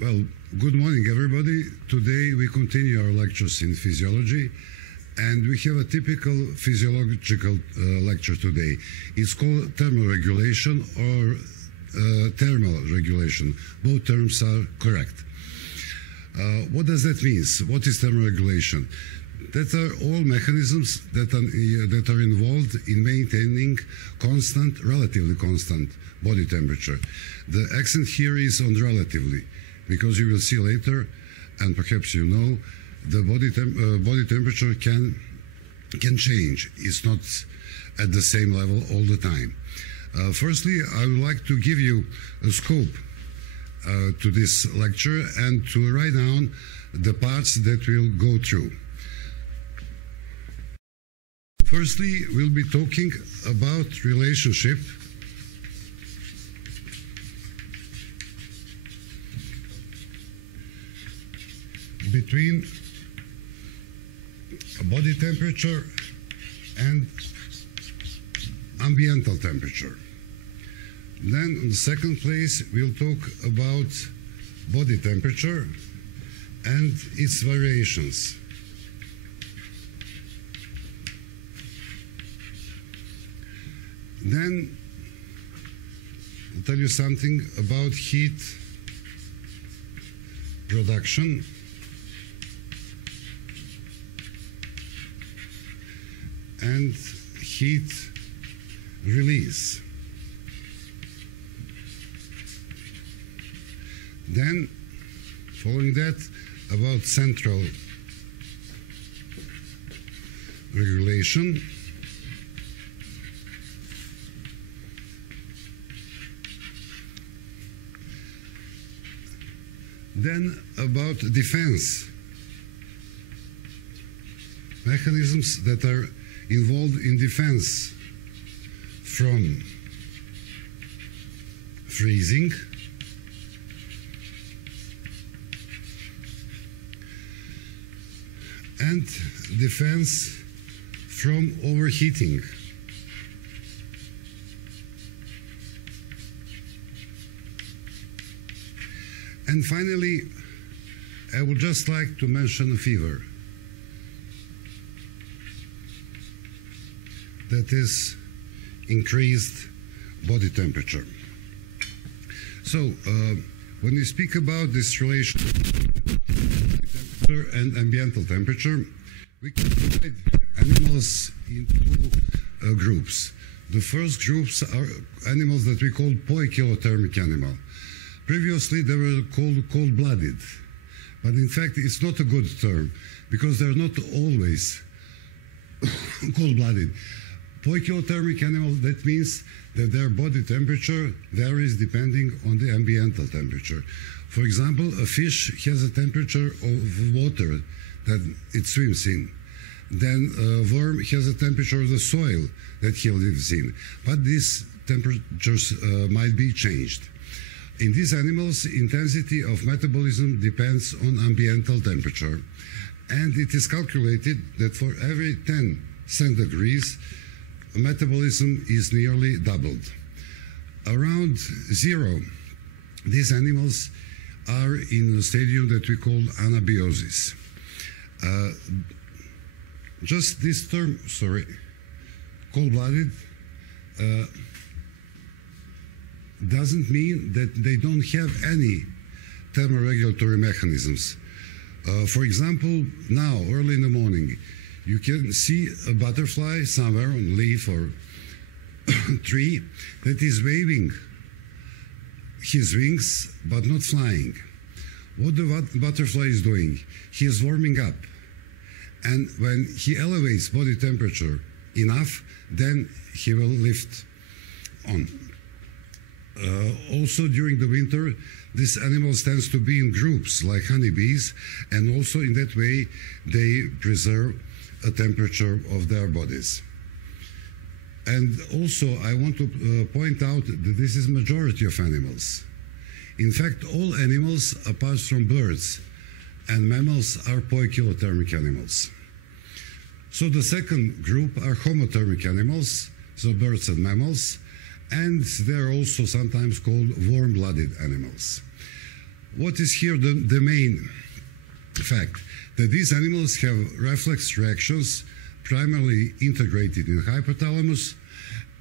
Well, good morning, everybody. Today we continue our lectures in physiology, and we have a typical physiological lecture today. It's called thermoregulation or thermal regulation. Both terms are correct. What does that mean? What is thermoregulation? That are all mechanisms that are involved in maintaining constant, relatively constant body temperature. The accent here is on relatively, because you will see later, and perhaps you know, the body temperature can change. It's not at the same level all the time. Firstly, I would like to give you a scope to this lecture and to write down the parts that we'll go through. Firstly, we'll be talking about relationship between body temperature and ambiental temperature. Then, in the second place, we'll talk about body temperature and its variations. Then, I'll tell you something about heat production and heat release. Then, following that, about central regulation. Then, about defense mechanisms that are involved in defense from freezing, and defense from overheating. And finally, I would just like to mention fever. That is increased body temperature. So, when we speak about this relation temperature and ambiental temperature, we can divide animals into two groups. The first groups are animals that we call poikilothermic animal. Previously, they were called cold-blooded, but in fact, it's not a good term because they're not always cold-blooded. Poikilothermic animal, that means that their body temperature varies depending on the ambiental temperature. For example, a fish has a temperature of water that it swims in. Then a worm has a temperature of the soil that he lives in. But these temperatures might be changed. In these animals, intensity of metabolism depends on ambiental temperature. And it is calculated that for every 10 centigrades, metabolism is nearly doubled. Around zero, these animals are in a stadium that we call anabiosis. Just this term, cold-blooded, doesn't mean that they don't have any thermoregulatory mechanisms. For example, now, early in the morning, you can see a butterfly somewhere on a leaf or tree that is waving his wings but not flying. What the butterfly is doing, he is warming up. And when he elevates body temperature enough, then he will lift on. Also during the winter, this animal tends to be in groups like honeybees, and also in that way they preserve a temperature of their bodies. And also I want to point out that this is majority of animals. In fact, all animals apart from birds and mammals are poikilothermic animals. So the second group are homothermic animals, so birds and mammals, and they're also sometimes called warm-blooded animals. What is here the main fact? That these animals have reflex reactions primarily integrated in hypothalamus,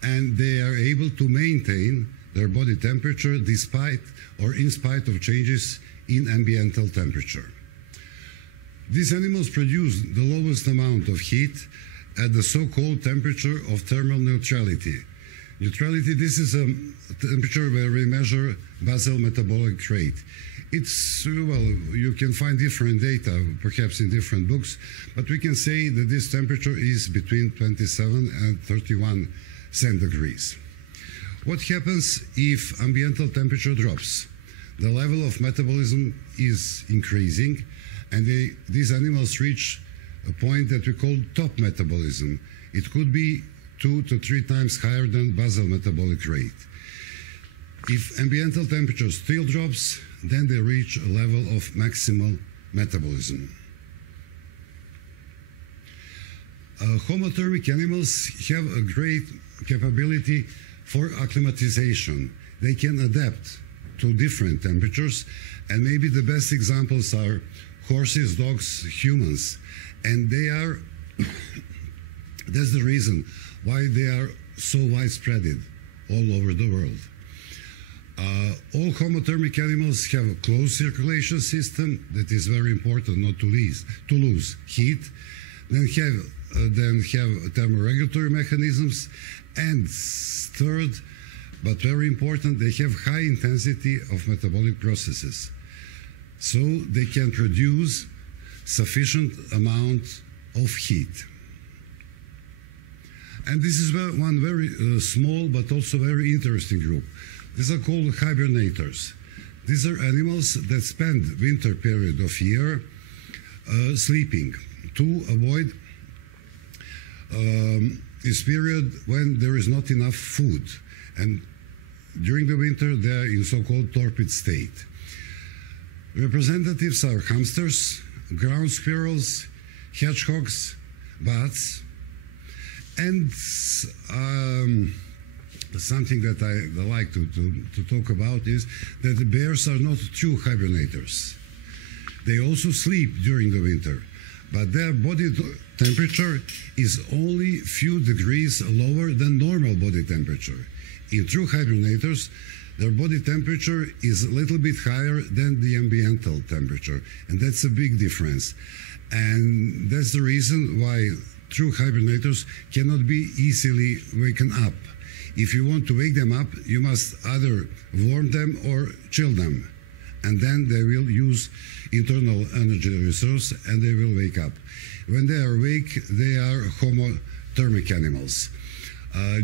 and they are able to maintain their body temperature despite or in spite of changes in ambiental temperature. These animals produce the lowest amount of heat at the so-called temperature of thermal neutrality. Neutrality, this is a temperature where we measure basal metabolic rate. It's, well, you can find different data, perhaps in different books, but we can say that this temperature is between 27 and 31 centigrades. What happens if ambiental temperature drops? The level of metabolism is increasing, and these animals reach a point that we call top metabolism. It could be 2 to 3 times higher than basal metabolic rate. If ambiental temperature still drops, then they reach a level of maximal metabolism. Homothermic animals have a great capability for acclimatization. They can adapt to different temperatures, and maybe the best examples are horses, dogs, humans, and they are that's the reason why they are so widespread all over the world. All homothermic animals have a closed circulation system that is very important not to lose heat, then have thermoregulatory mechanisms, and third, but very important, they have high intensity of metabolic processes. So they can produce sufficient amount of heat. And this is one very small but also very interesting group. These are called hibernators. These are animals that spend winter period of year sleeping to avoid this period when there is not enough food. And during the winter, they are in so-called torpid state. Representatives are hamsters, ground squirrels, hedgehogs, bats, and something that I like to talk about is that the bears are not true hibernators. They also sleep during the winter, but their body temperature is only few degrees lower than normal body temperature. In true hibernators, their body temperature is a little bit higher than the ambiental temperature, and that's a big difference. And that's the reason why true hibernators cannot be easily waken up. If you want to wake them up, you must either warm them or chill them, and then they will use internal energy resource and they will wake up. When they are awake, they are homothermic animals.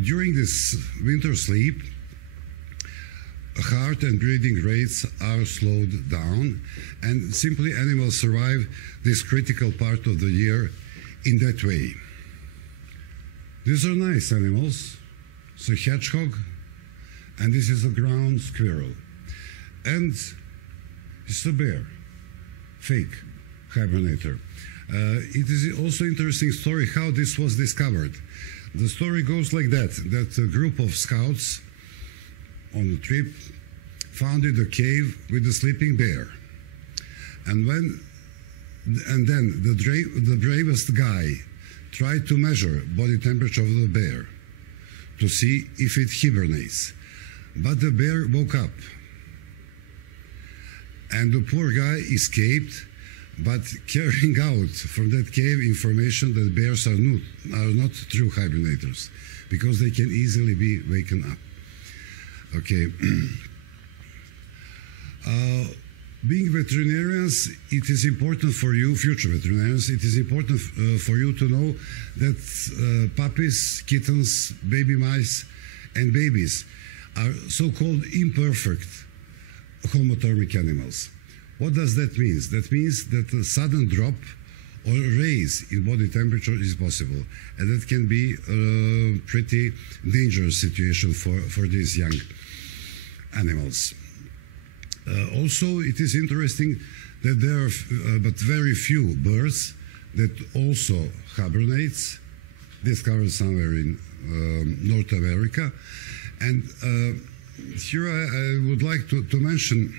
During this winter sleep, heart and breathing rates are slowed down, and simply animals survive this critical part of the year in that way. These are nice animals. It's a hedgehog, and this is a ground squirrel. And it's a bear, fake hibernator. It is also interesting story how this was discovered. The story goes like that a group of scouts on a trip founded a cave with a sleeping bear. And then the bravest guy tried to measure body temperature of the bear to see if it hibernates. But the bear woke up. And the poor guy escaped, but carrying out from that cave information that bears are not true hibernators, because they can easily be waken up. Okay. Being veterinarians, it is important for you, future veterinarians, it is important for you to know that puppies, kittens, baby mice, and babies are so-called imperfect homothermic animals. What does that mean? That means that a sudden drop or raise in body temperature is possible, and that can be a pretty dangerous situation for these young animals. Also, it is interesting that there are but very few birds that also hibernates, discovered somewhere in North America. And here I would like to mention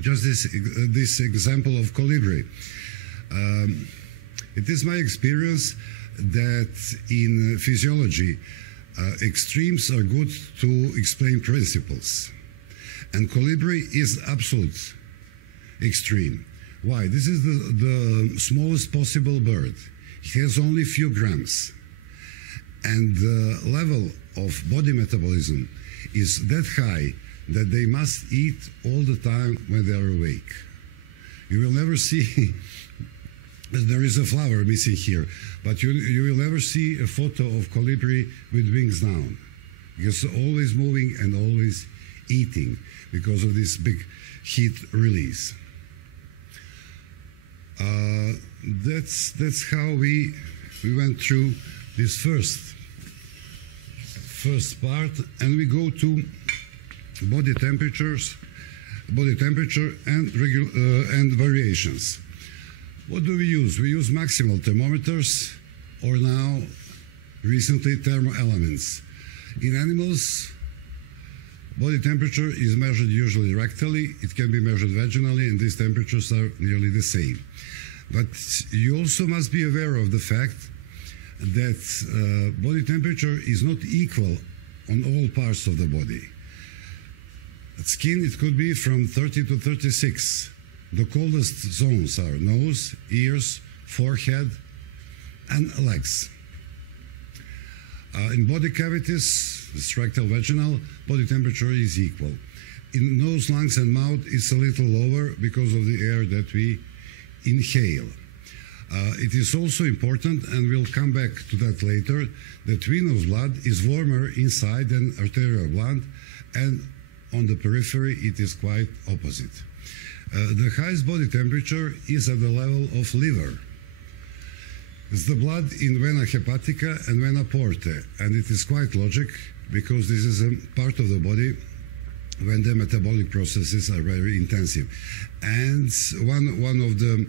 just this example of colibri. It is my experience that in physiology, extremes are good to explain principles. And colibri is absolute extreme. Why? This is the smallest possible bird. It has only few grams. And the level of body metabolism is that high that they must eat all the time when they are awake. You will never see, there is a flower missing here, but you will never see a photo of colibri with wings down. Because always moving and always eating because of this big heat release. That's how we went through this first part, and we go to body temperature and variations. What do we use? We use maximal thermometers, or now recently thermoelements. In animals, body temperature is measured usually rectally. It can be measured vaginally, and these temperatures are nearly the same. But you also must be aware of the fact that body temperature is not equal on all parts of the body. At skin, it could be from 30 to 36. The coldest zones are nose, ears, forehead, and legs. In body cavities, rectal, vaginal, body temperature is equal. In nose, lungs, and mouth, it's a little lower because of the air that we inhale. It is also important, and we'll come back to that later, that venous blood is warmer inside than arterial blood, and on the periphery it is quite opposite. The highest body temperature is at the level of liver. It's the blood in vena hepatica and vena porta, and it is quite logic because this is a part of the body when the metabolic processes are very intensive. And one of the,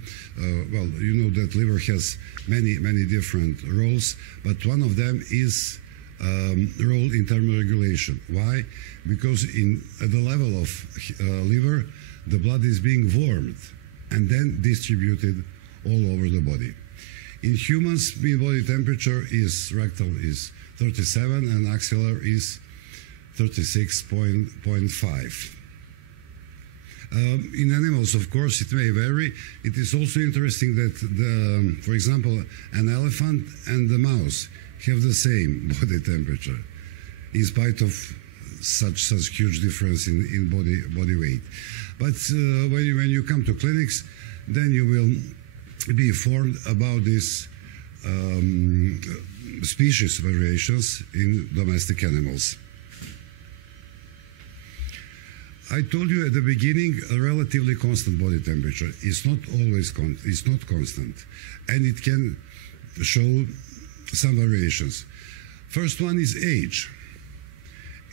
well, you know that liver has many different roles, but one of them is role in thermoregulation. Why? Because at the level of liver, the blood is being warmed and then distributed all over the body. In humans, mean body temperature is rectal is 37 and axillary is 36.5. In animals, of course, it may vary. It is also interesting that, for example, an elephant and the mouse have the same body temperature, in spite of such huge difference in body weight. But when you come to clinics, then you will be informed about these species variations in domestic animals. I told you at the beginning a relatively constant body temperature is not always constant, and it can show some variations. First one is age.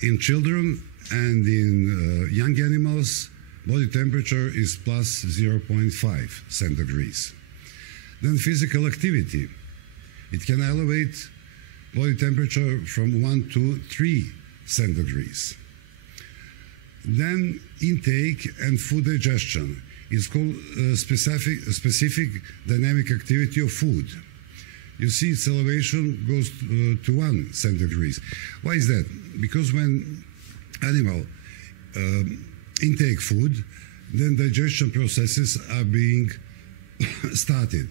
In children and in young animals, body temperature is plus 0.5 centigrades. Then physical activity. It can elevate body temperature from 1 to 3 centigrades. Then intake and food digestion is called specific dynamic activity of food. You see its elevation goes to 1 centigrade. Why is that? Because when animal intake food, then digestion processes are being started.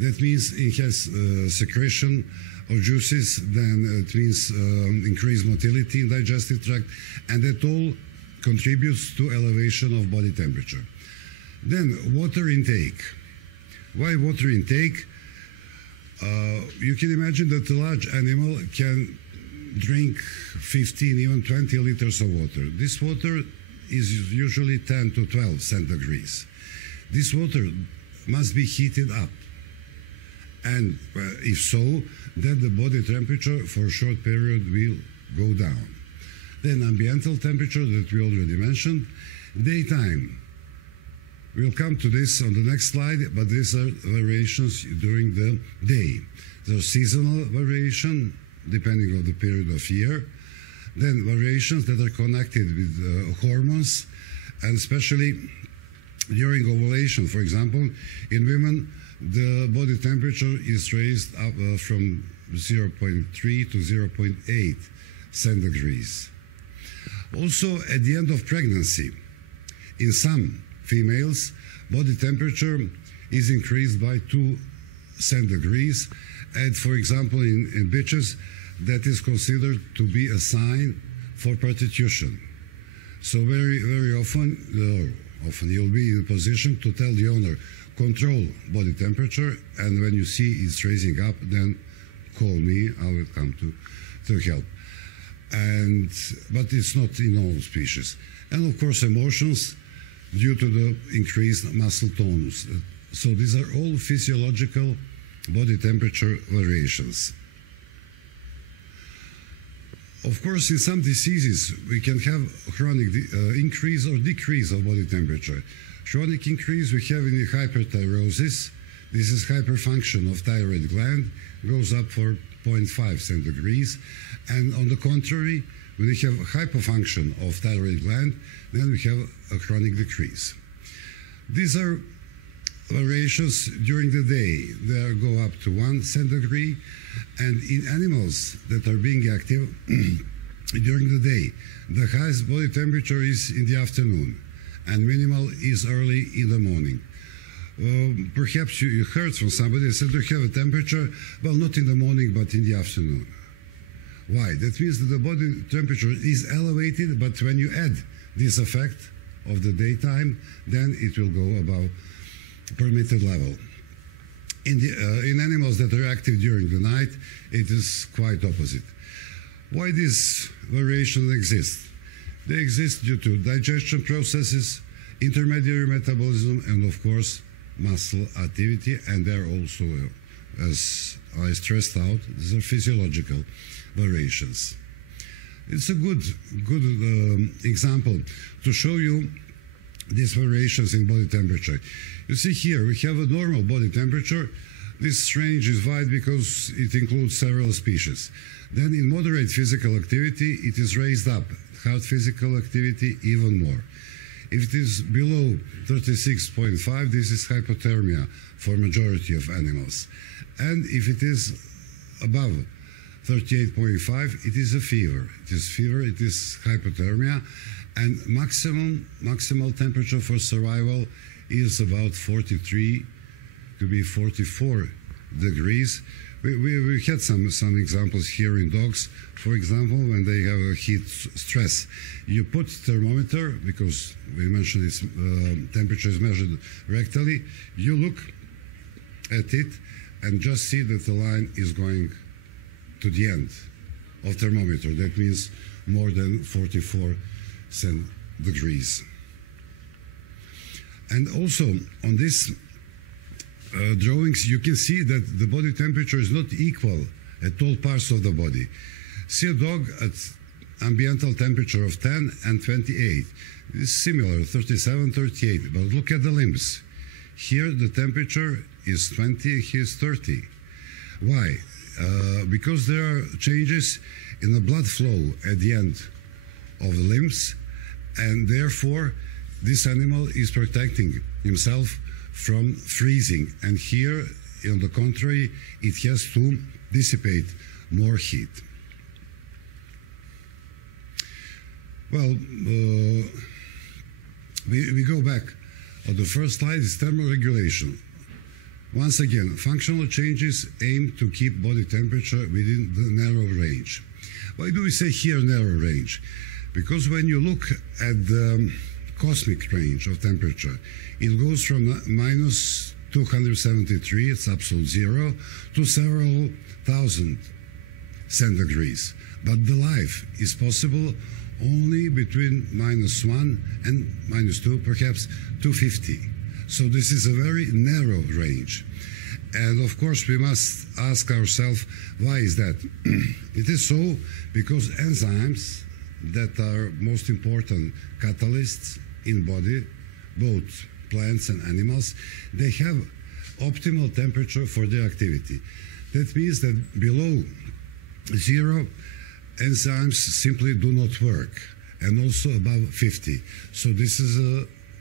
That means it has secretion of juices, then it means increased motility in digestive tract, and that all contributes to elevation of body temperature. Then water intake. Why water intake? You can imagine that a large animal can drink 15, even 20 liters of water. This water is usually 10 to 12 centigrades. This water must be heated up. And if so, then the body temperature for a short period will go down. Then ambiental temperature that we already mentioned. Daytime. We'll come to this on the next slide, but these are variations during the day. There's seasonal variation, depending on the period of year. Then variations that are connected with hormones, and especially During ovulation, for example, in women, the body temperature is raised up from 0.3 to 0.8 centigrades. Also, at the end of pregnancy, in some females, body temperature is increased by 2 centigrades, and for example, in bitches, that is considered to be a sign for prostitution. So very often you'll be in a position to tell the owner, control body temperature, and when you see it's raising up, then call me, I will come to help. But it's not in all species. And of course, emotions due to the increased muscle tonus. So these are all physiological body temperature variations. Of course, in some diseases, we can have chronic increase or decrease of body temperature. Chronic increase we have in the hyperthyrosis. This is hyperfunction of thyroid gland, goes up for 0.5 centigrades. And on the contrary, when we have hypofunction of thyroid gland, then we have a chronic decrease. These are variations during the day. They go up to 1 centigrade. And in animals that are being active during the day, the highest body temperature is in the afternoon, and minimal is early in the morning. Perhaps you heard from somebody that said you have a temperature, well, not in the morning, but in the afternoon. Why? That means that the body temperature is elevated, but when you add this effect of the daytime, then it will go above permitted level. In animals that are active during the night, it is quite opposite. Why these variations exist? They exist due to digestion processes, intermediary metabolism, and of course, muscle activity, and they're also, as I stressed out, these are physiological variations. It's a good example to show you these variations in body temperature. You see here, we have a normal body temperature. This range is wide because it includes several species. Then in moderate physical activity, it is raised up. Hard physical activity, even more. If it is below 36.5, this is hypothermia for majority of animals. And if it is above 38.5, it is a fever. It is fever, it is hypothermia, and maximal temperature for survival is about 43 to be 44 degrees. We had some examples here in dogs. For example, when they have a heat stress, you put thermometer, because we mentioned its temperature is measured rectally, you look at it and just see that the line is going to the end of thermometer. That means more than 44 degrees. And also on this drawings, you can see that the body temperature is not equal at all parts of the body. See a dog at ambiental temperature of 10 and 28. It's similar, 37, 38, but look at the limbs. Here the temperature is 20 and here is 30. Why? Because there are changes in the blood flow at the end of the limbs, and therefore this animal is protecting himself from freezing, and here, on the contrary, it has to dissipate more heat. Well, we go back. The first slide is thermoregulation. Once again, functional changes aim to keep body temperature within the narrow range. Why do we say here narrow range? Because when you look at the cosmic range of temperature, it goes from minus 273, it's absolute zero, to several thousand centigrades. But the life is possible only between -1 and -2, perhaps 250. So this is a very narrow range. And of course, we must ask ourselves, why is that? It is so because enzymes that are most important catalysts in body, both plants and animals, they have optimal temperature for their activity. That means that below zero, enzymes simply do not work, and also above 50. So this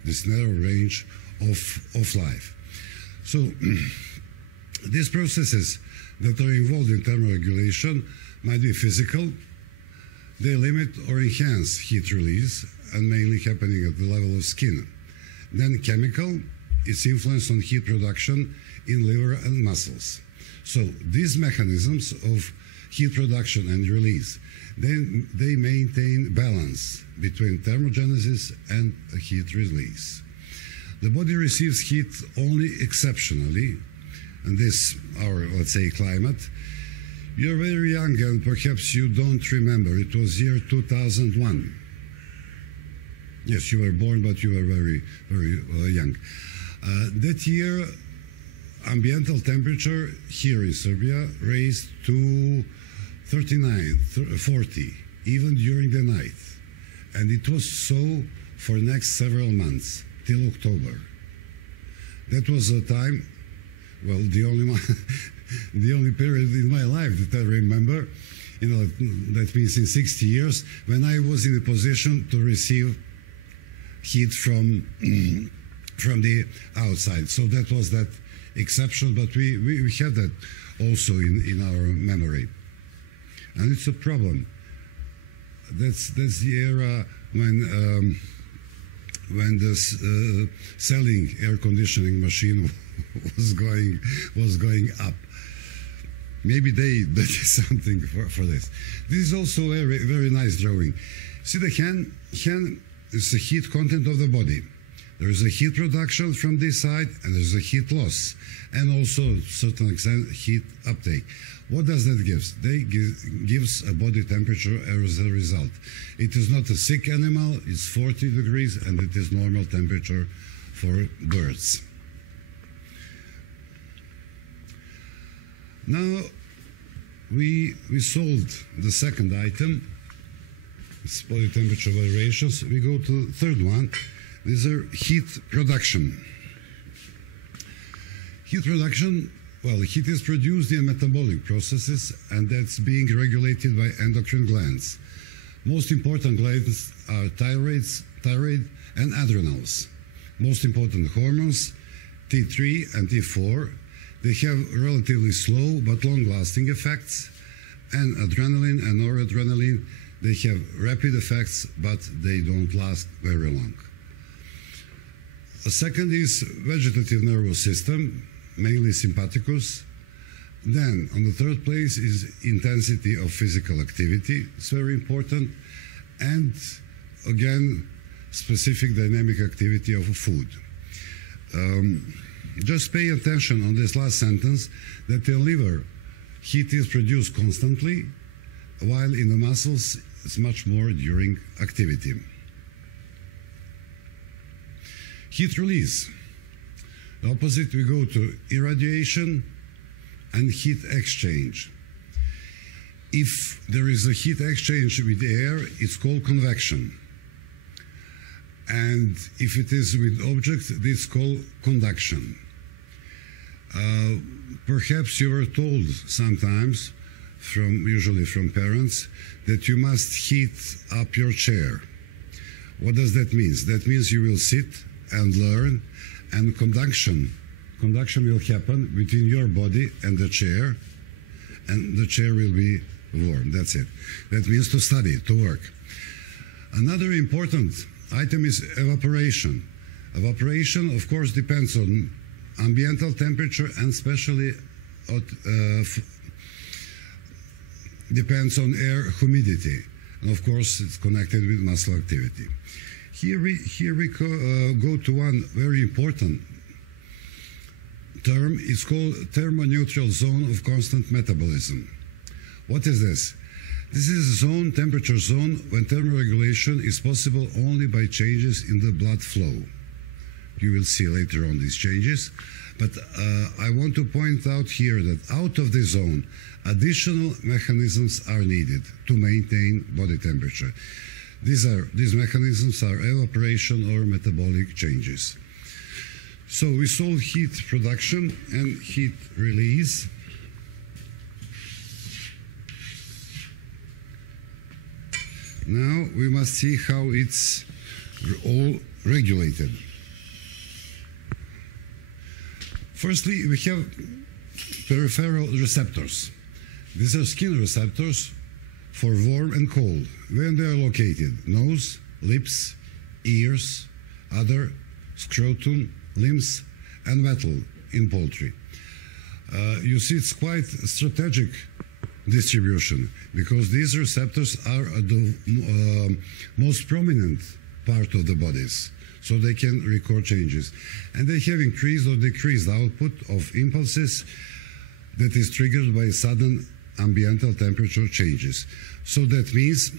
this narrow range of life. So these processes that are involved in thermoregulation might be physical. They limit or enhance heat release, and mainly happening at the level of skin. Then chemical, its influence on heat production in liver and muscles. So these mechanisms of heat production and release, they maintain balance between thermogenesis and heat release. The body receives heat only exceptionally, and this, our, let's say, climate. You're very young and perhaps you don't remember. It was year 2001. Yes, you were born, but you were very, very young. That year, ambiental temperature here in Serbia raised to 39, 40, even during the night. And it was so for the next several months, till October. That was a time, well, the only one, the only period in my life that I remember, you know, that means in 60 years, when I was in a position to receive heat from the outside. So that was that exception, but we had that also in our memory. And it's a problem. That's the era when the selling air conditioning machine was going up. Maybe they did something for this. This is also a very nice drawing. See the hen is the heat content of the body. There is a heat production from this side, and there's a heat loss, and also, to a certain extent, heat uptake. What does that give? Gives a body temperature as a result. It is not a sick animal, it's 40 degrees, and it is normal temperature for birds. Now, we solved the second item, it's body temperature variations. We go to the third one. These are heat production. Heat production, well, heat is produced in metabolic processes, and that's being regulated by endocrine glands. Most important glands are thyroid and adrenals. Most important hormones, T3 and T4. They have relatively slow but long-lasting effects, and adrenaline and noradrenaline, they have rapid effects, but they don't last very long. The second is vegetative nervous system, mainly sympathicus. Then, on the third place is intensity of physical activity. It's very important. And, again, specific dynamic activity of food. Just pay attention on this last sentence, that the liver, heat is produced constantly, while in the muscles, it's much more during activity. Heat release. The opposite, we go to irradiation and heat exchange. If there is a heat exchange with air, it's called convection. And if it is with objects, it's called conduction. Perhaps you were told sometimes, usually from parents, that you must heat up your chair. What does that mean? That means you will sit and learn, and conduction will happen between your body and the chair will be warm. That's it. That means to study, to work. Another important item is evaporation. Evaporation, of course, depends on ambiental temperature, and especially depends on air humidity. And of course, it's connected with muscle activity. Here we go to one very important term. It's called thermoneutral zone of constant metabolism. What is this? This is a zone, temperature zone, when thermoregulation is possible only by changes in the blood flow. You will see later on these changes. But I want to point out here that out of this zone, additional mechanisms are needed to maintain body temperature. These mechanisms are evaporation or metabolic changes. So we solve heat production and heat release. Now we must see how it's all regulated. Firstly, we have peripheral receptors. These are skin receptors for warm and cold. Where they are located: nose, lips, ears, udder, scrotum, limbs, and wattle in poultry. You see, it's quite strategic distribution because these receptors are the most prominent part of the bodies, so they can record changes. And they have increased or decreased output of impulses that is triggered by sudden ambiental temperature changes. So that means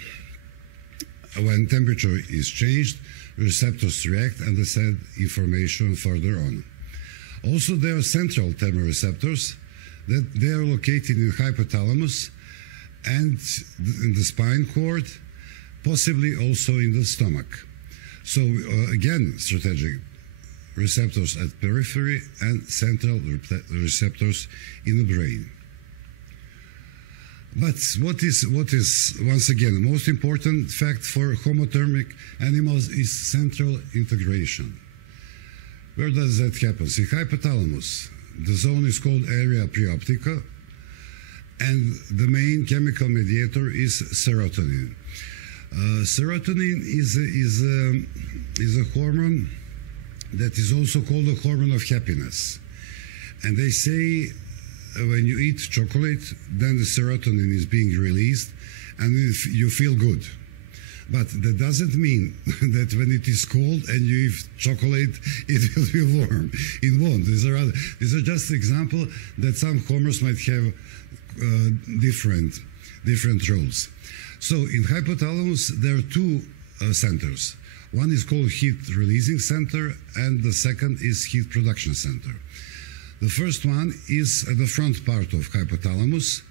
when temperature is changed, receptors react and they send information further on. Also, there are central thermoreceptors that they are located in hypothalamus and in the spine cord, possibly also in the stomach. So again, strategic receptors at periphery and central receptors in the brain. But what is once again the most important fact for homothermic animals is central integration. Where does that happen? In hypothalamus, the zone is called area preoptica, and the main chemical mediator is serotonin. Serotonin is a hormone that is also called a hormone of happiness. And they say when you eat chocolate, then the serotonin is being released and you feel good. But that doesn't mean that when it is cold and you eat chocolate, it will be warm. It won't. These are just examples that some hormones might have different roles. So in hypothalamus, there are two centers. One is called heat releasing center, and the second is heat production center. The first one is at the front part of hypothalamus,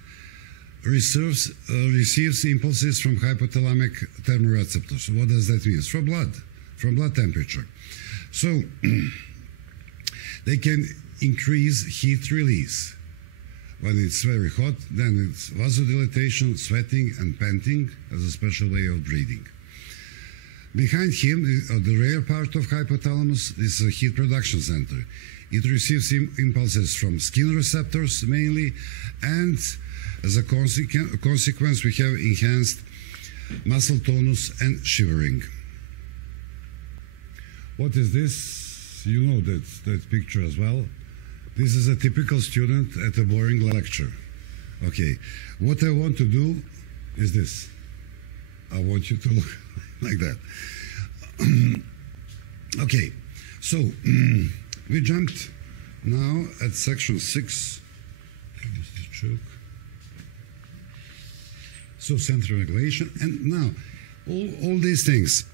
receives impulses from hypothalamic thermoreceptors. What does that mean? From blood temperature. So they can increase heat release. When it's very hot, then it's vasodilatation, sweating, and panting as a special way of breathing. Behind him, the rear part of hypothalamus is a heat production center. It receives impulses from skin receptors mainly, and as a consequence, we have enhanced muscle tonus and shivering. What is this? You know that picture as well. This is a typical student at a boring lecture. Okay, what I want to do is this. I want you to look like that. Okay, so we jumped now at section 6. So central regulation, and now all these things.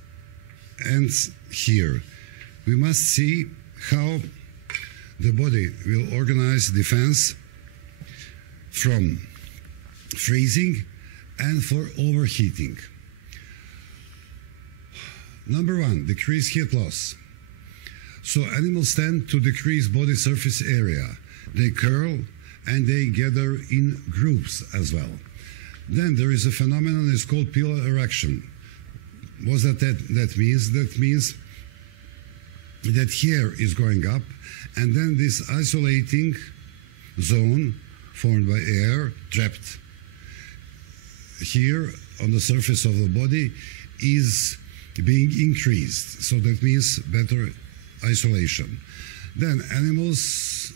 And here we must see how the body will organize defense from freezing and for overheating. Number one, decrease heat loss. So animals tend to decrease body surface area. They curl and they gather in groups as well. Then there is a phenomenon that's called pillar erection. What does that means? That means that hair is going up, and then this isolating zone formed by air trapped here on the surface of the body is being increased. So that means better isolation. Then animals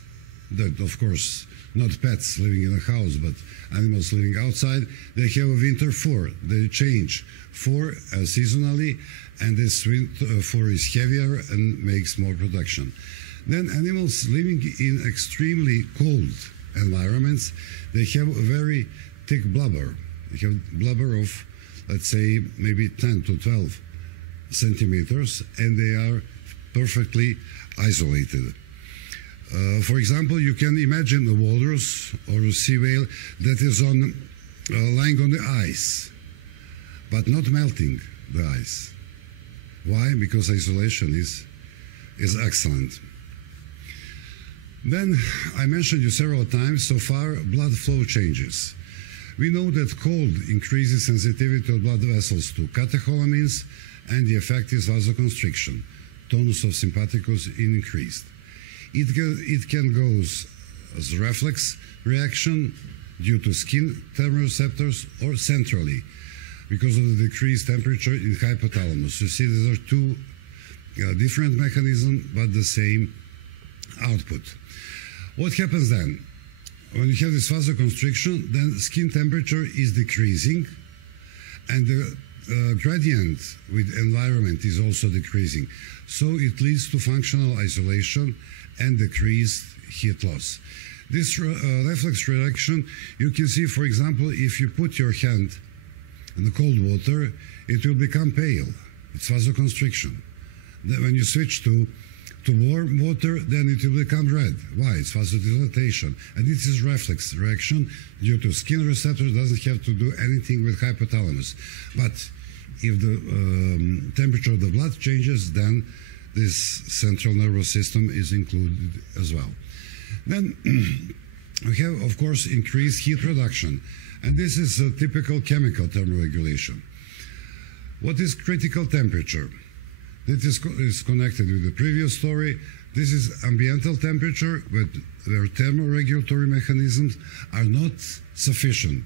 that, of course, not pets living in a house, but animals living outside, they have a winter fur. They change fur seasonally, and this winter fur is heavier and makes more production. Then animals living in extremely cold environments, they have a very thick blubber. They have blubber of, let's say, maybe 10 to 12 centimeters, and they are perfectly isolated. For example, you can imagine a walrus or a sea whale that is lying on the ice, but not melting the ice. Why? Because isolation is excellent. Then, I mentioned you several times, so far, blood flow changes. We know that cold increases sensitivity of blood vessels to catecholamines, and the effect is vasoconstriction. Tonus of sympathicus is increased. It can go as a reflex reaction due to skin thermoreceptors or centrally because of the decreased temperature in hypothalamus. You see, these are two different mechanisms but the same output. What happens then? When you have this vasoconstriction, then skin temperature is decreasing and the gradient with environment is also decreasing. So it leads to functional isolation and decreased heat loss. This reflex reaction, you can see, for example, if you put your hand in the cold water, it will become pale. It's vasoconstriction. Then when you switch to warm water, then it will become red. Why? It's vasodilatation. And this is reflex reaction due to skin receptors, doesn't have to do anything with hypothalamus. But if the temperature of the blood changes, then this central nervous system is included as well. Then we have, of course, increased heat production. And this is a typical chemical thermoregulation. What is critical temperature? This is connected with the previous story. This is ambiental temperature, but where thermoregulatory mechanisms are not sufficient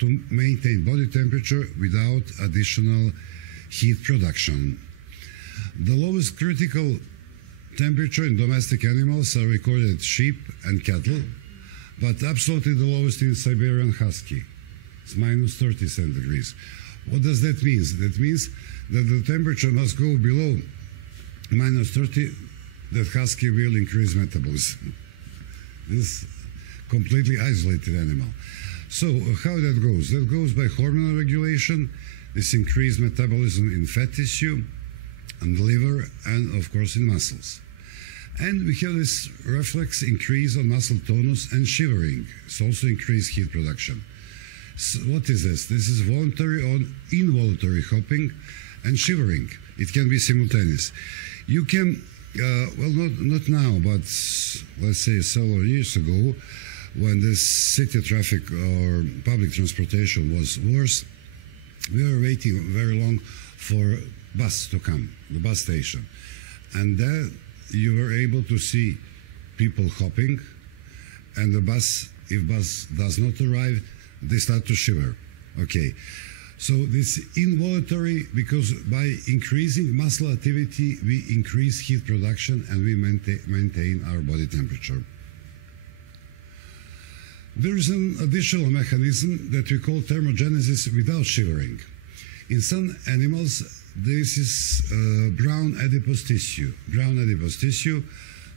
to maintain body temperature without additional heat production. The lowest critical temperature in domestic animals are recorded sheep and cattle, but absolutely the lowest in Siberian husky. It's minus 30 centigrades. What does that mean? That means that the temperature must go below minus 30, that husky will increase metabolism. This completely isolated animal. So how that goes? That goes by hormonal regulation, this increased metabolism in fat tissue, and the liver, and of course in muscles. And we have this reflex increase on muscle tonus and shivering. It's also increased heat production. So what is this? This is voluntary or involuntary hopping and shivering. It can be simultaneous. You can, well, not now, but let's say several years ago, when this city traffic or public transportation was worse, we were waiting very long for bus to come, the bus station. And there you were able to see people hopping, and the bus, if bus does not arrive, they start to shiver. Okay, so this involuntary, because by increasing muscle activity, we increase heat production and we maintain our body temperature. There is an additional mechanism that we call thermogenesis without shivering. In some animals, this is brown adipose tissue. Brown adipose tissue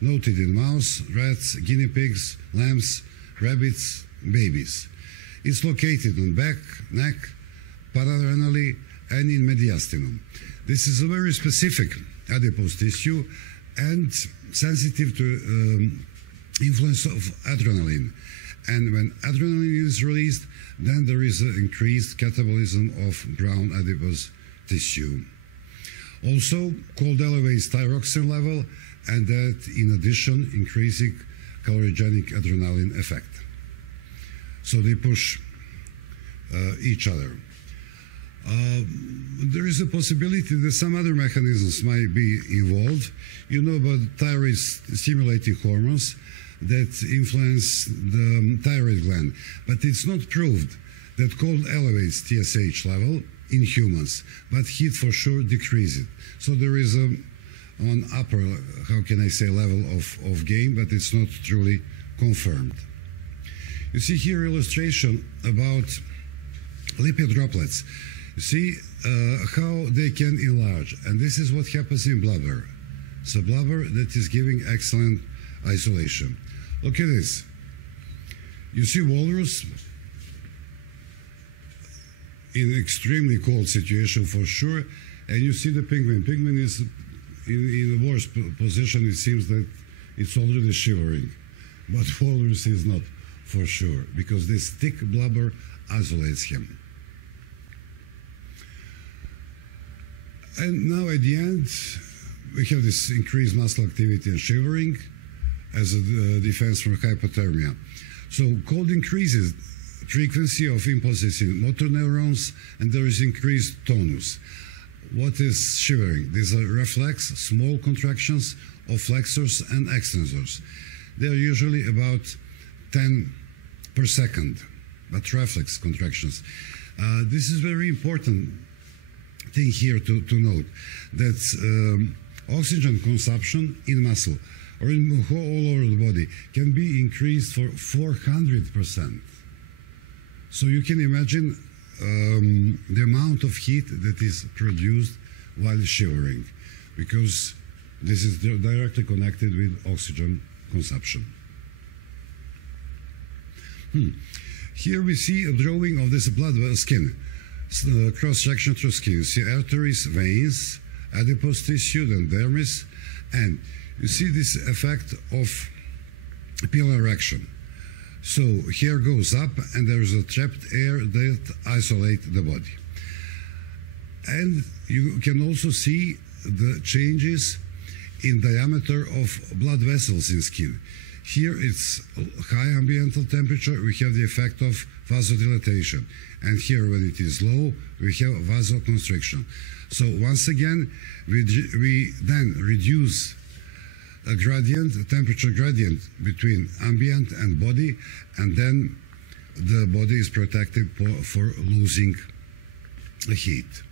noted in mouse, rats, guinea pigs, lambs, rabbits, babies. It's located on back, neck, pararenally, and in mediastinum. This is a very specific adipose tissue and sensitive to influence of adrenaline. And when adrenaline is released, then there is an increased catabolism of brown adipose tissue. Also, cold elevates thyroxine level, and that, in addition, increasing calorigenic adrenaline effect. So they push each other. There is a possibility that some other mechanisms might be involved. You know about thyroid stimulating hormones that influence the thyroid gland, but it's not proved that cold elevates TSH level in humans, but heat for sure decreases it. So there is an upper, how can I say, level of game, but it's not truly confirmed. You see here illustration about lipid droplets. You see how they can enlarge, and this is what happens in blubber. It's a blubber that is giving excellent isolation. Look at this. You see walrus in extremely cold situation for sure, and you see the penguin. Penguin is in a worse position. It seems that it's already shivering, but walrus is not for sure, because this thick blubber isolates him. And now at the end, we have this increased muscle activity and shivering as a defense from hypothermia. So cold increases frequency of impulses in motor neurons, and there is increased tonus. What is shivering? These are reflex, small contractions of flexors and extensors. They are usually about 10 per second, but reflex contractions. This is very important thing here to note, that oxygen consumption in muscle or all over the body can be increased for 400%. So you can imagine the amount of heat that is produced while shivering, because this is directly connected with oxygen consumption. Here we see a drawing of this blood skin, cross-section through skin. You see arteries, veins, adipose tissue, then dermis, and you see this effect of pilar erection. So hair goes up and there is a trapped air that isolates the body. And you can also see the changes in diameter of blood vessels in skin. Here it's high ambiental temperature, we have the effect of vasodilatation. And here when it is low, we have vasoconstriction. So once again, we then reduce a gradient, a temperature gradient between ambient and body, and then the body is protected for losing heat.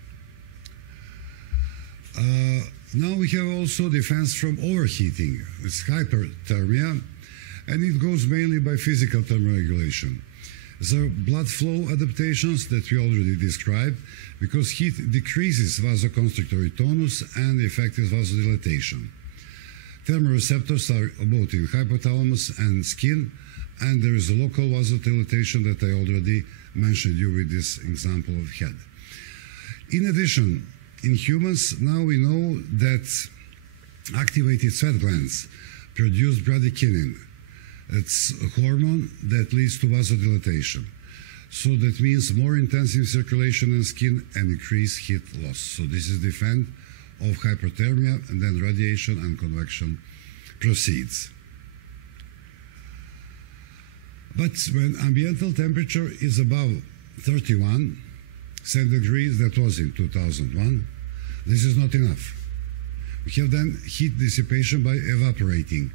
Now we have also defense from overheating. It's hyperthermia, and it goes mainly by physical thermoregulation. There are blood flow adaptations that we already described, because heat decreases vasoconstrictory tonus and effective vasodilatation. Thermoreceptors are both in hypothalamus and skin, and there is a local vasodilatation that I already mentioned you with this example of head. In addition, in humans, now we know that activated sweat glands produce bradykinin. It's a hormone that leads to vasodilatation. So that means more intensive circulation in skin and increased heat loss. So this is the defense of hyperthermia, and then radiation and convection proceeds. But when ambiental temperature is above 31 centigrades, that was in 2001, this is not enough. We have then heat dissipation by evaporating.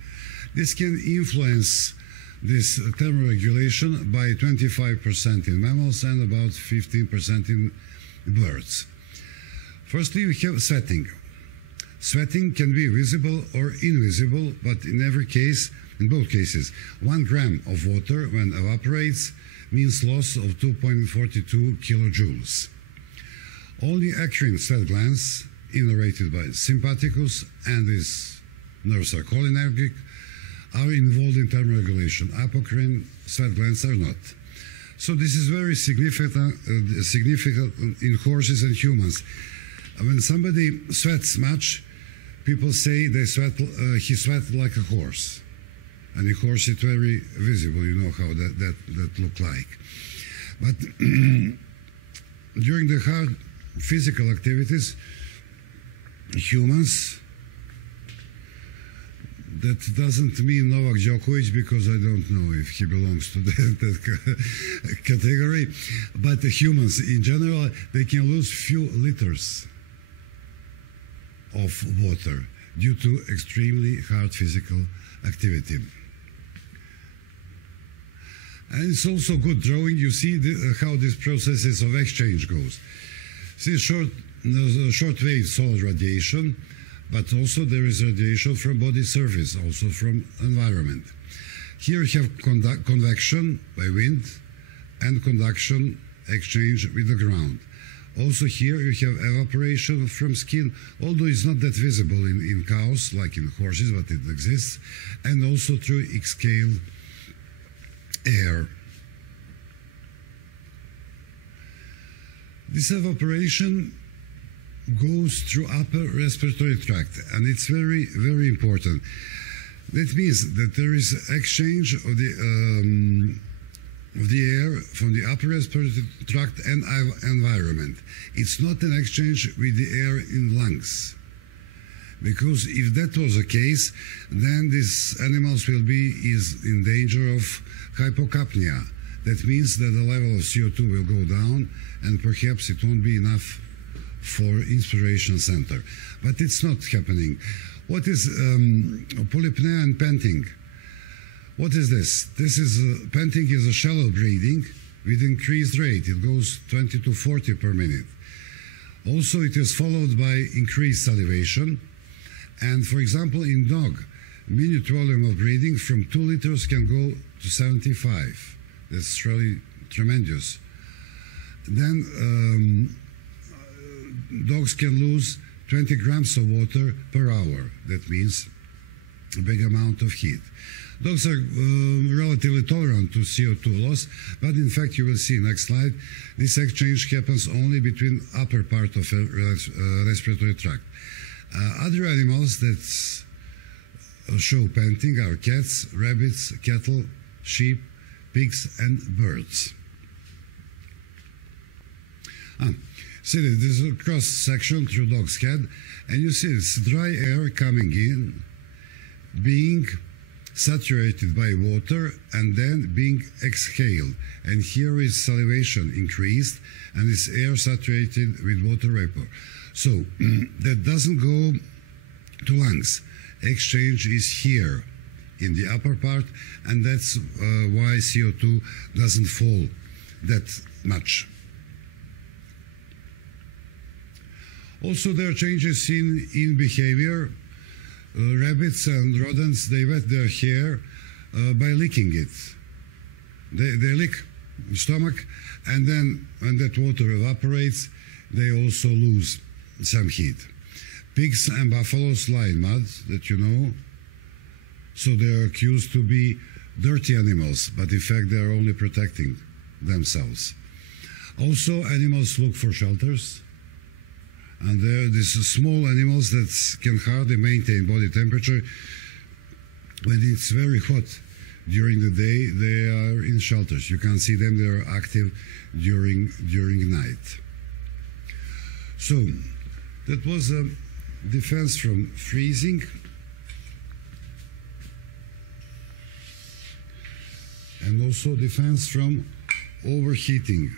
This can influence this thermoregulation by 25% in mammals and about 15% in birds. Firstly, we have sweating. Sweating can be visible or invisible, but in every case, in both cases, 1 gram of water when evaporates means loss of 2.42 kilojoules. Only acrine sweat glands, innervated by sympathicus, and these nerves are cholinergic, are involved in thermoregulation. Apocrine sweat glands are not. So this is very significant in horses and humans. When somebody sweats much, people say he sweat like a horse. And a horse is very visible, you know how that look like. But during the hard physical activities, humans, that doesn't mean Novak Djokovic, because I don't know if he belongs to that category, but the humans in general, they can lose few liters of water due to extremely hard physical activity. And it's also good drawing. You see how these processes of exchange goes. See short-wave solar radiation, but also there is radiation from body surface, also from environment. Here you have convection by wind and conduction exchange with the ground. Also here you have evaporation from skin, although it's not that visible in cows like in horses, but it exists, and also through exhaled air. This evaporation goes through upper respiratory tract, and it's very, very important. That means that there is exchange of the air from the upper respiratory tract and environment. It's not an exchange with the air in lungs. Because if that was the case, then these animals will be in danger of hypocapnia. That means that the level of CO2 will go down, and perhaps it won't be enough for inspiration center. But it's not happening. What is polypnea and panting? What is this? This is panting is a shallow breathing with increased rate. It goes 20 to 40 per minute. Also, it is followed by increased salivation. And for example, in dog, minute volume of breathing from 2 liters can go to 75. That's really tremendous. Then dogs can lose 20 grams of water per hour. That means a big amount of heat. Dogs are relatively tolerant to CO2 loss, but in fact, you will see next slide, this exchange happens only between upper part of a respiratory tract. Other animals that show panting are cats, rabbits, cattle, sheep, pigs, and birds. See, this is a cross section through dog's head, and you see it's dry air coming in, being saturated by water, and then being exhaled. And here is salivation increased, and it's air saturated with water vapor. So that doesn't go to lungs. Exchange is here in the upper part, and that's why CO2 doesn't fall that much. Also, there are changes in behavior. Rabbits and rodents, they wet their hair by licking it. They lick the stomach, and then when that water evaporates, they also lose some heat. Pigs and buffaloes lie in mud, that you know, so they are accused to be dirty animals, but in fact they are only protecting themselves. Also, animals look for shelters. And there are these small animals that can hardly maintain body temperature. When it's very hot during the day, they are in shelters. You can see them, they are active during night. So, that was a defense from freezing. And also defense from overheating.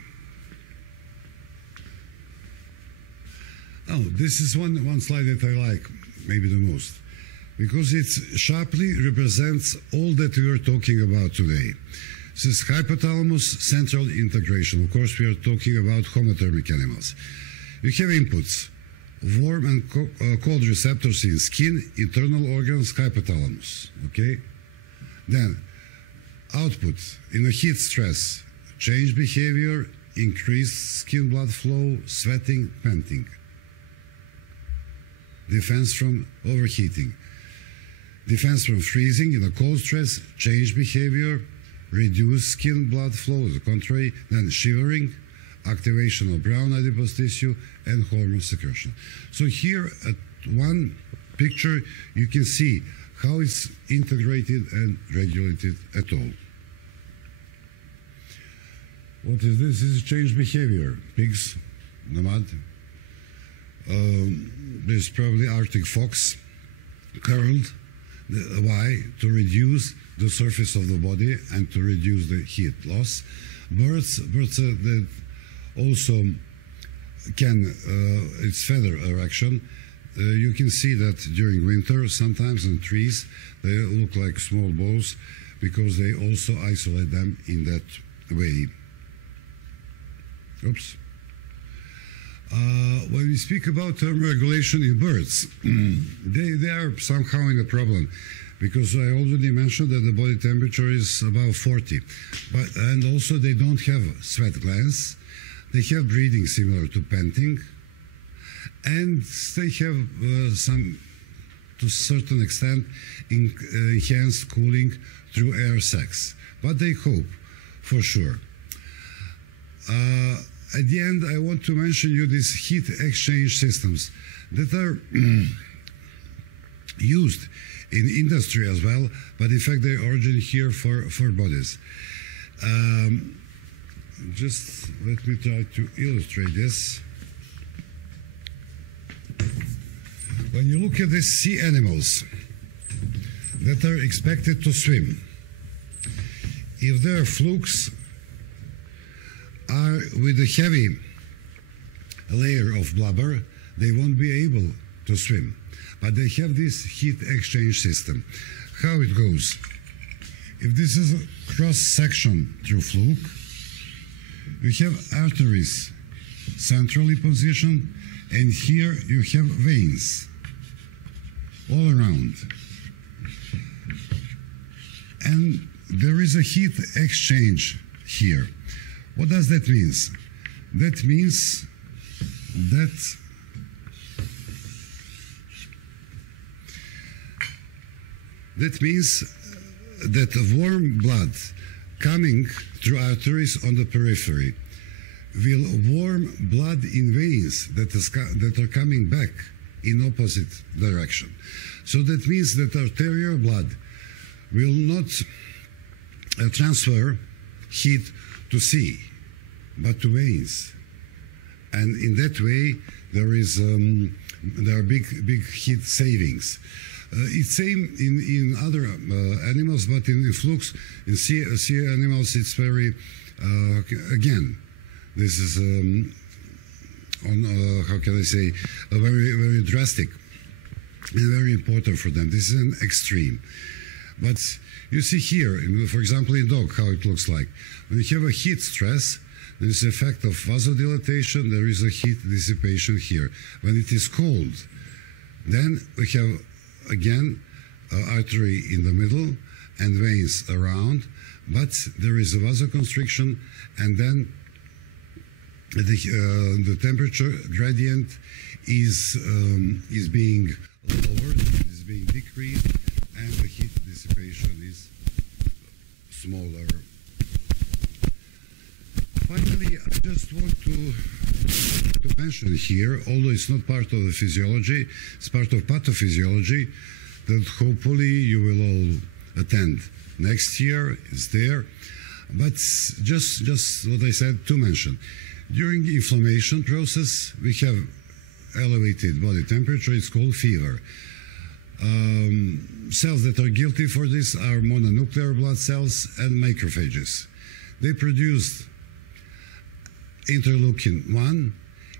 Oh, this is one slide that I like, maybe the most, because it sharply represents all that we are talking about today. This is hypothalamus central integration. Of course, we are talking about homothermic animals. We have inputs, warm and cold receptors in skin, internal organs, hypothalamus, okay? Then, output, in a heat stress, change behavior, increased skin blood flow, sweating, panting. Defense from overheating. Defense from freezing in a cold stress, change behavior, reduce skin blood flow, the contrary, then shivering, activation of brown adipose tissue, and hormone secretion. So here at one picture, you can see how it's integrated and regulated at all. What is this? This is change behavior. Pigs, in the mud. There's probably Arctic fox, curled. Why? To reduce the surface of the body and to reduce the heat loss. Birds that also can, it's feather erection. You can see that during winter, sometimes in trees, they look like small balls because they also isolate them in that way. Oops. When we speak about thermoregulation in birds, they are somehow in a problem because I already mentioned that the body temperature is about 40, and also they don't have sweat glands. They have breathing similar to panting, and they have some, to a certain extent, enhanced cooling through air sacs. But they cope, for sure. At the end, I want to mention you these heat exchange systems that are used in industry as well, but in fact they originate here for bodies. Just let me try to illustrate this. When you look at these sea animals that are expected to swim, if their flukes are with a heavy layer of blubber, they won't be able to swim. but they have this heat exchange system. How it goes? If this is a cross-section through fluke, you have arteries centrally positioned, and here you have veins all around. And there is a heat exchange here. What does that mean? That means that the warm blood coming through arteries on the periphery will warm blood in veins that are coming back in opposite direction. So that means that arterial blood will not transfer heat to sea, but to veins. And in that way, there are big heat savings. It's same in other animals, but in flukes, in sea animals, it's very, again, this is, how can I say, very drastic and very important for them. This is an extreme. But you see here, for example, in dog, how it looks like. When you have a heat stress, there is the effect of vasodilatation, there is a heat dissipation here. When it is cold, then we have, again, artery in the middle and veins around, but there is a vasoconstriction, and then the temperature gradient is being lowered, is being decreased, and the heat dissipation is smaller. Finally, I just want to mention here, although it's not part of the physiology, it's part of pathophysiology, that hopefully you will all attend next year. It's there. But just what I said to mention. During the inflammation process, we have elevated body temperature. It's called fever. Cells that are guilty for this are mononuclear blood cells and macrophages. They produce interleukin-1.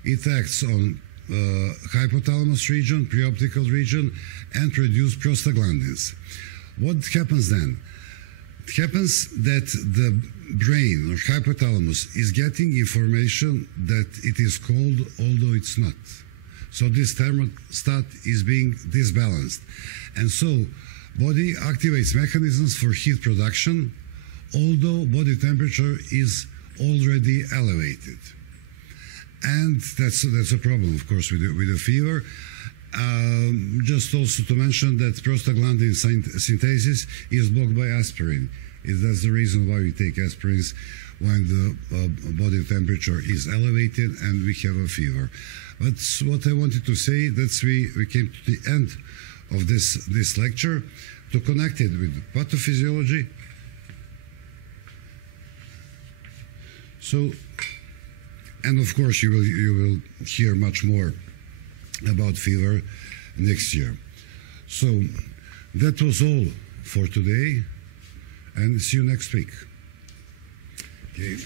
It acts on hypothalamus region, preoptical region, and produce prostaglandins. What happens then? It happens that the brain or hypothalamus is getting information that it is cold, although it's not. So this thermostat is being disbalanced. And so body activates mechanisms for heat production, although body temperature is already elevated. And that's a problem, of course, with the fever. Just also to mention that prostaglandin synthesis is blocked by aspirin. That's the reason why we take aspirins when the body temperature is elevated and we have a fever. But what I wanted to say, that's we came to the end of this lecture, to connect it with pathophysiology. So, and of course you will hear much more about fever next year. So that was all for today, and see you next week. Okay.